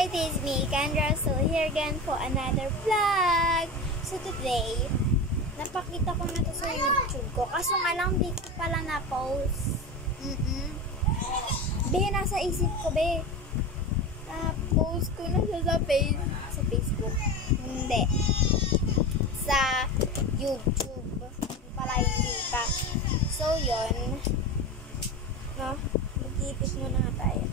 Hi, this is me, Kendra. So here again for another vlog. So today, napakita ko na to sa YouTube ko. Kaso nga lang, di ko pala na-post. Be, nasa isip ko, be. Post ko na siya sa Facebook. Hindi. Sa YouTube. Pala hindi pa. So, yun. No? Mag-ipis muna nga tayo.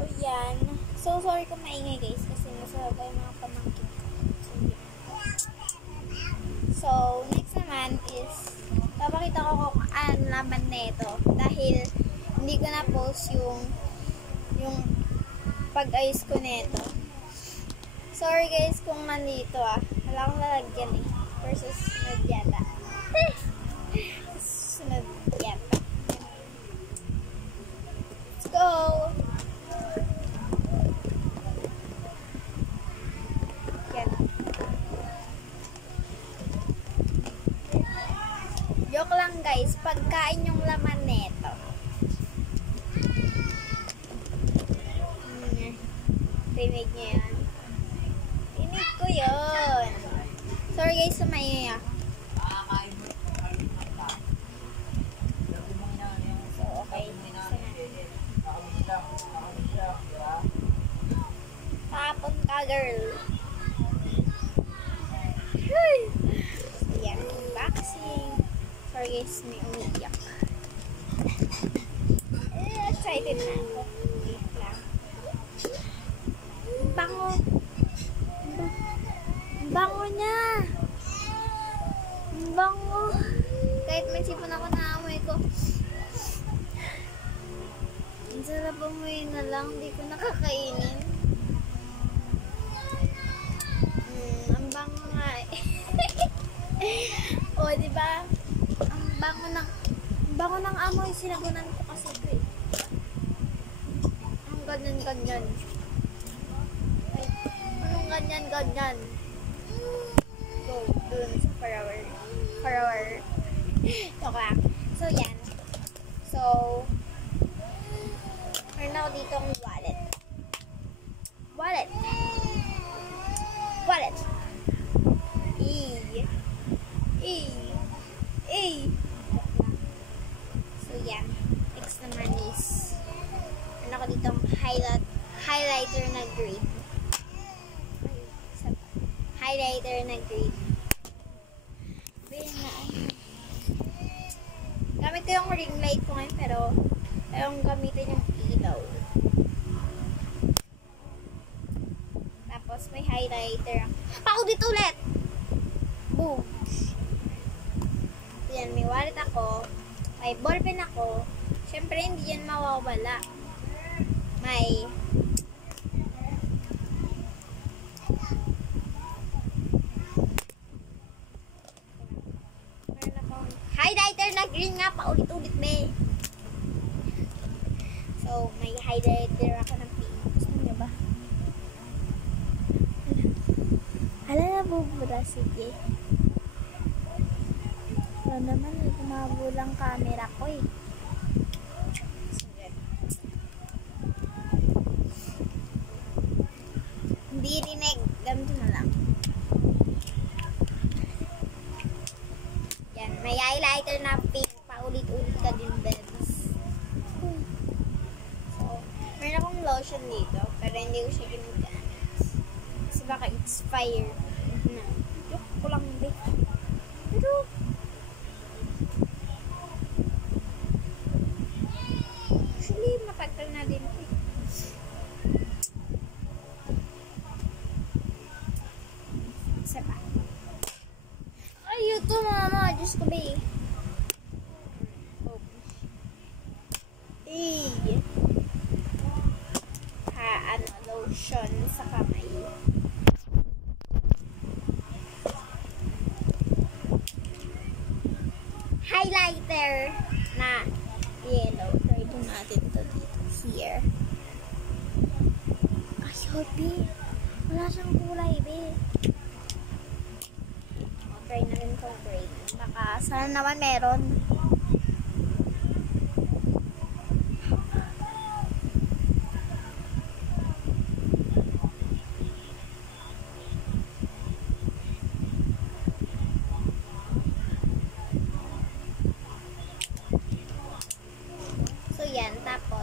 So, yan. So, sorry kung maingay guys kasi nasabay yung mga pamangkin ko. So, next naman is papakita ko kung ano naman neto dahil hindi ko na-post yung pag-ayos ko neto. Sorry guys kung nandito wala akong lalagyan versus sunod yata. Sunod yata. Let's go! Joke lang guys, pagkain yung laman neto. Rinig nyo yan. Rinig ko yun. Sorry guys, sumayo yan. So, okay. Tapon ka, girl. So, yan. Unboxing. Sorry guys, may umiiyak. Excited na ako. Wait lang. Bango. Bango niya. Bango. Kahit may sipon ako na amoy ko. Ang sarap amoy na lang. Hindi ko nakakainin. Ang bango nga o, diba? Ang bango ng amoy. Sinagunan ko kasi ito Ang ganyan. Ganyan. Go dun sa Parawer. Joke lang. So, yan. So, meron ako dito ang wallet. So, yan. Next naman is meron ako dito ang highlighter na green. Highlighter na green. Gamit ko yung ring light ko ngayon pero ayaw gamitin yung ilaw. Tapos may highlighter. Ako dito ulit! Boom! So yan, may wallet ako. May ballpen ako. Siyempre hindi yan mawawala. May highlighter na green nga, paulit-ulit be. So, may highlighter ako ng pink. Gusto nyo ba? Hala na bubura, sige. So, naman, kumabulang camera ko Hindi rinig. Ganito na lang. May highlighter na pink. Paulit-ulit ka din, bebs. So, meron akong lotion dito. Pero hindi ko siya ginagamit. Kasi baka expire na. Joke ko lang, be. Pero, actually, matagal na din ito. Isa pa. Ay, ito mama. Diyos ko, be. Lotion sa kamay. Highlighter na yellow. Try doon natin ito dito. Here. Ayaw, be. Wala siyang kulay, be. Try na rin kong green. Baka sana naman meron.